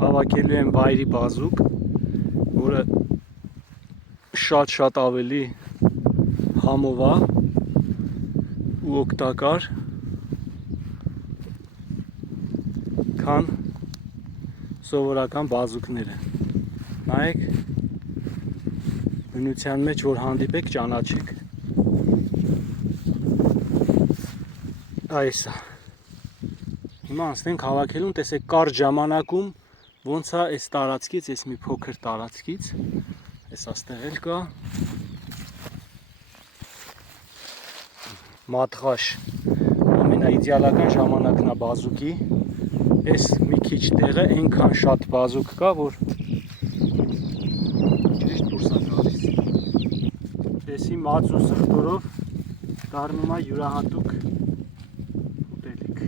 Հավաքելու եմ վայրի բազուկ, որը շատ ավելի համով է ու օգտակար, քան սովորական բազուկները։ Նայեք, բնության մեջ որ հանդիպեք, ճանաչեք։ Այս է։ Հիմա անցնենք հավաքելուն, տեսեք կարճ ժամանակում ոնց է այս տարածքից, այս մի փոքր տարածքից, այս աստեղ էլ կա մատղաշ, ամենաիդեալական ժամանակն է բազուկի, այս մի քիչ տեղը այնքան շատ բազուկ կա, որ ճիշտ դուրս է գալիս, այսի մաց ու սխտորով դառնում է յուրահատուկ ուտելիք։